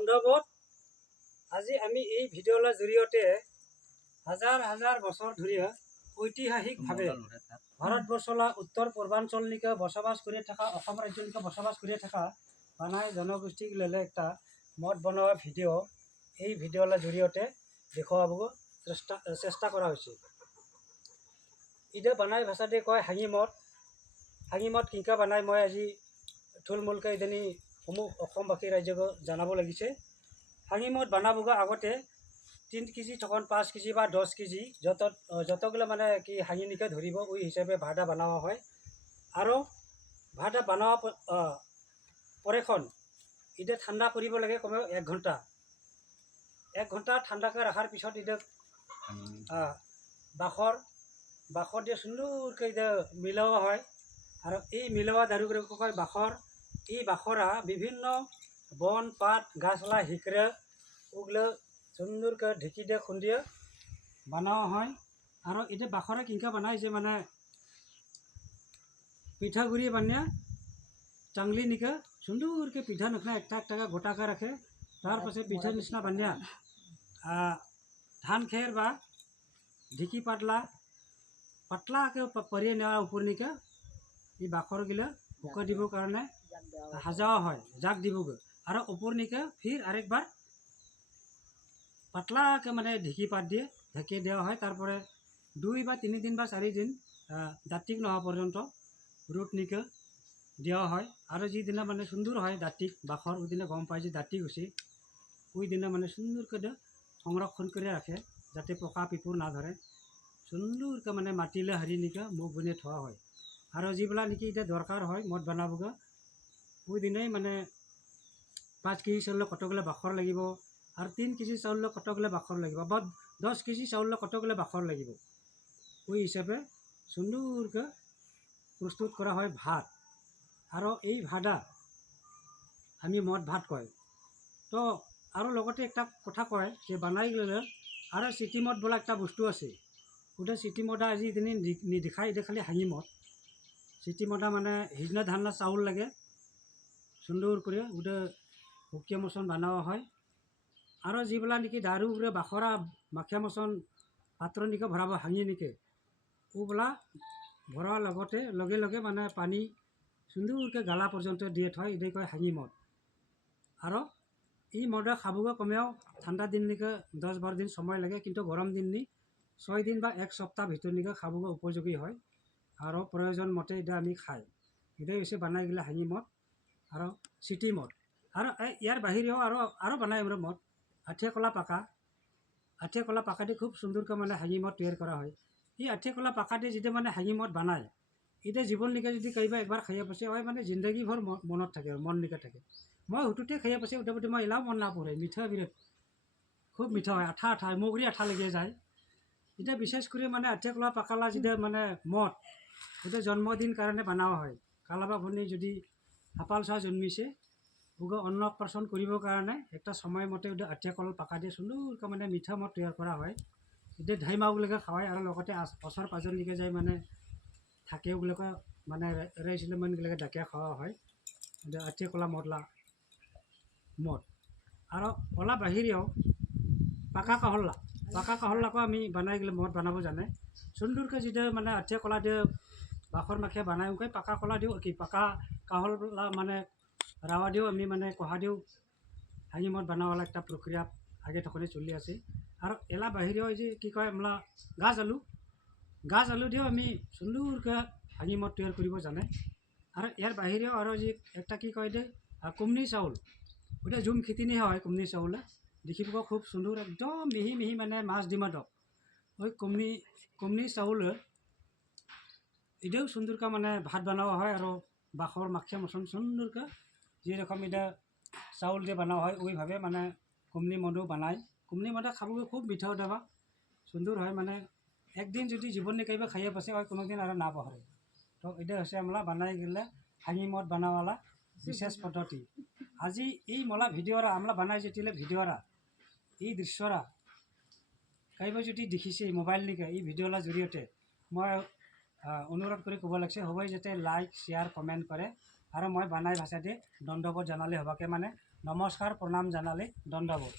দণ্ডবোধ। আজি আমি এই ভিডিঅ'ৰ জৰিয়তে হাজাৰ হাজাৰ বছৰ ধৰি ঐতিহাসিকভাৱে ভাৰতবৰ্ষৰ উত্তৰ পূৰ্বাঞ্চললৈকে বসবাস কৰি থকা অসম ৰাজ্যলৈকে বসবাস কৰি থকা বানাই জনগোষ্ঠীক লৈলে একটা মঠ বনোৱা ভিডিঅ' এই ভিডিঅ'ৰ জৰিয়তে দেখুৱাব চেষ্টা কৰা হৈছে। এতিয়া বানাই ভাষাতে কয় হাঙি মঠ। হাঙি মঠ কিংকা বানাই মই আজি থুলমূলকৈ ইদানি সমূহ অসমবাসী ৰাজ্যক জনাব লাগিছে। হাঙি মঠ বনাবগা আগতে 3 কেজি তখন 5 কেজি বা 10 কেজি যতগুলো মানে কি হাঙিনিকে ধরিব ওই হিসাবে ভাড়া বানাওয়া হয়। আর ভাড়া বানাওয়া পরেখন এটা ঠান্ডা করব লাগে কমেও 1 ঘন্টা। 1 ঘন্টা ঠান্ডাকে রাখার পিছত এটা বাখর দিয়ে সুন্দরকে এটা মিলাওয়া হয়। আর এই মিলাওয়া দারুগুলো কয় বাখর। এই বাখরা বিভিন্ন বন পাত গাছলা হিকড়ে ওগুলো সুন্দরকে ঢেকি দিয়ে খুন্দিয়ে বানাওয়া হয়। আর এটা বাখরা কিংকা বানায় যে মানে পিঠাগুড়ি বানিয়ে চাংলি নিকে সুন্দরকে পিঠা নখনা একটা একটা গোটাকে রাখে। তারপরে পিঠা নিচনা বানিয়ে ধান খের বা ঢেকি পাতলাকে পারিয়ে নেওয়া উপর নিকে এই বাখরগুলো বোকা দিব কারণে সাজাওয়া হয়, জাগ দিবগে। আর উপর নিকে ফির আরেকবার পাতলাকে মানে ঢেকি পাত দিয়ে ঢেকে দেওয়া হয়। তারপরে 2 বা 3 দিন বা 4 দিন দাঁতিক নহা পর্যন্ত রোদ নিকে দেওয়া হয়। আর যেদিনা মানে সুন্দর হয় দাঁতিক বাখর ওই দিনে গম পায় যে দাঁতিক হচ্ছে ওই দিনে মানে সুন্দর করে সংরক্ষণ করে রাখে যাতে পোকা পিপুর না ধরে। সুন্দরকে মানে মাটিলে হারি নিকে মুখ বনিয়ে থোয়া হয়। আর যেগুলা নাকি এটা দরকার হয় মঠ বানাবগা ওই দিনেই মানে 5 কেজি চাউল কতগুলো বাখর লাগিব। আর 3 কেজি চাউল কতগুলো বাখর লাগিব বা 10 কেজি চাউল কতগুলো বাখর লাগিব। ওই হিসাবে সুন্দরকে প্রস্তুত করা হয় ভাত। আর এই ভাড়া আমি মঠ ভাত কয়। তো আর লগতে একটা কথা কয় যে বানাই গেলে আর সিটি মঠ বলা একটা বস্তু আছে। ওটা সিটি মঠা আজি দিনে নিদেখাই এটা খালি হাঙি মঠ। সিটি মঠা মানে হিজনা ধাননা চাউল লাগে সুন্দর করে ওটা হুকিয়া মচন বানাওয়া হয়। আর যেগুলা নাকি দারু বাখরা মাখিয়া মচন পাত্র নিকে ভরাব হাঙি নিকে ওগুলা ভরার লগে লগে মানে পানী সুন্দরকে গালা পর্যন্ত দিয়ে থয় এটাই কয় হাঙি মঠ। আর এই মঠে খাবগে কমেও ঠান্ডা দিন নিকে 10-12 দিন সময় লাগে, কিন্তু গরম দিন নি 6 দিন বা 1 সপ্তাহ ভিতর নিকে খাবগে উপযোগী হয়। আর প্রয়োজন মতে এটা আমি খাই। এটাই হচ্ছে বানাই গেলে হাঙি মঠ আর সিটি মঠ। আর ইয়ার বাহিরেও আরও বানায় আমরা মঠ। আঠিয়া কলা পাকা দিয়ে খুব সুন্দরকে মানে হাঙি মঠ তৈরি করা হয়। এই আঠিয়া কলা পাকা দিয়ে যেটা মানে হাঙি মঠ বানায় এটা জীবন নিকে যদি কাইবা একবার খাইয়া পাছে হয় মানে জিন্দগি ভর মনত থাকে মন নিকে থাকে। মই হুটুতে খাইয়া পাছে উঠাপতি মই এলাও মন না পড়ে। মিঠা বিরাট খুব মিঠা হয়, আঠা মগরি আঠা লেগে যায়। এটা বিশেষ করে মানে আঠিয়া কলা পাকালা যেটা মানে মঠ ওটা জন্মদিন কারণে বানাওয়া হয়। কালাবা ভনী যদি হাপাল চাহ জন্মিছে ওকে অন্নপ্রাশন করিব কারণে একটা সময় মতে ওটা আঠিয়া কল পাকা দিয়ে সুন্দরকে মানে মিঠা মঠ তৈরি করা হয়। এটা ঢাই মাহগুলোকে খাওয়ায় আর লগতে ওচৰ পাজৰলৈকে যাই মানে থাকে ওগুলোকে মানে রেজিমেন্টগুলোকে ডাকিয়া খাওয়া হয়। এটা আঠিয়া কলা মঠ। আর কলা বাহিরেও পাকা কাহল্লাকে আমি বানাই গেলে মঠ বানাব জানে। সুন্দরকে যেটা মানে আঠিয়া কলা দিয়ে বাখর মাখিয়া বানাই ওকে পাকা কলা দিও কি পাকা কাহল্লা মানে রাওয়া দিও আমি মানে কহা দিও হাঙি মঠ বানাওয়ালা একটা প্রক্রিয়া আগে তখনই চলি আছে। আর এলা বাহিরেও যে কি কয় আমরা গাছ আলু দিও আমি সুন্দরকে হাঙি মঠ তৈরি করিব জানে। আর ইয়ার বাহিরেও আরও যে একটা কি কয় দে কুমনি চাউল ওটা জুম খিতিনি হয়। কুমনি চাউলে দেখিব খুব সুন্দর একদম মিহি মিহি মানে মাছ ডিমাডক ওই কুমনি চাউল এটাও সুন্দরকে মানে ভাত বানাওয়া হয়। আর বাখর মাখিয়া মচন সুন্দরকে যেরকম এটা চাউল দিয়ে বানাওয়া হয় ওইভাবে মানে কুমনি মধু বানায়। কুমনি মধা খাবগে খুব মিঠা দেওয়া সুন্দর হয়। মানে একদিন যদি জীবন নিকাইবা খাইয়া পাছে হয় কোনোদিন আর না পাহরে। তো এটা হচ্ছে আমরা বানাই গেলে হাঙি মঠ বানাওয়ালা বিশেষ পদ্ধতি। আজি এই মলা ভিডিওরা আমরা বানাই যেতিলে ভিডিওরা এই দৃশ্যরা কাইবা যদি দেখিছে মোবাইল নিকে এই ভিডিওলা জৰিয়তে মই অনুরোধ করে কব লাগছে সবাই যাতে লাইক শেয়ার কমেন্ট করে। আর মই বানাই ভাষা দিয়ে দণ্ডবোধ জানালে হবাকে মানে নমস্কাৰ প্ৰণাম জনালে দণ্ডবোধ।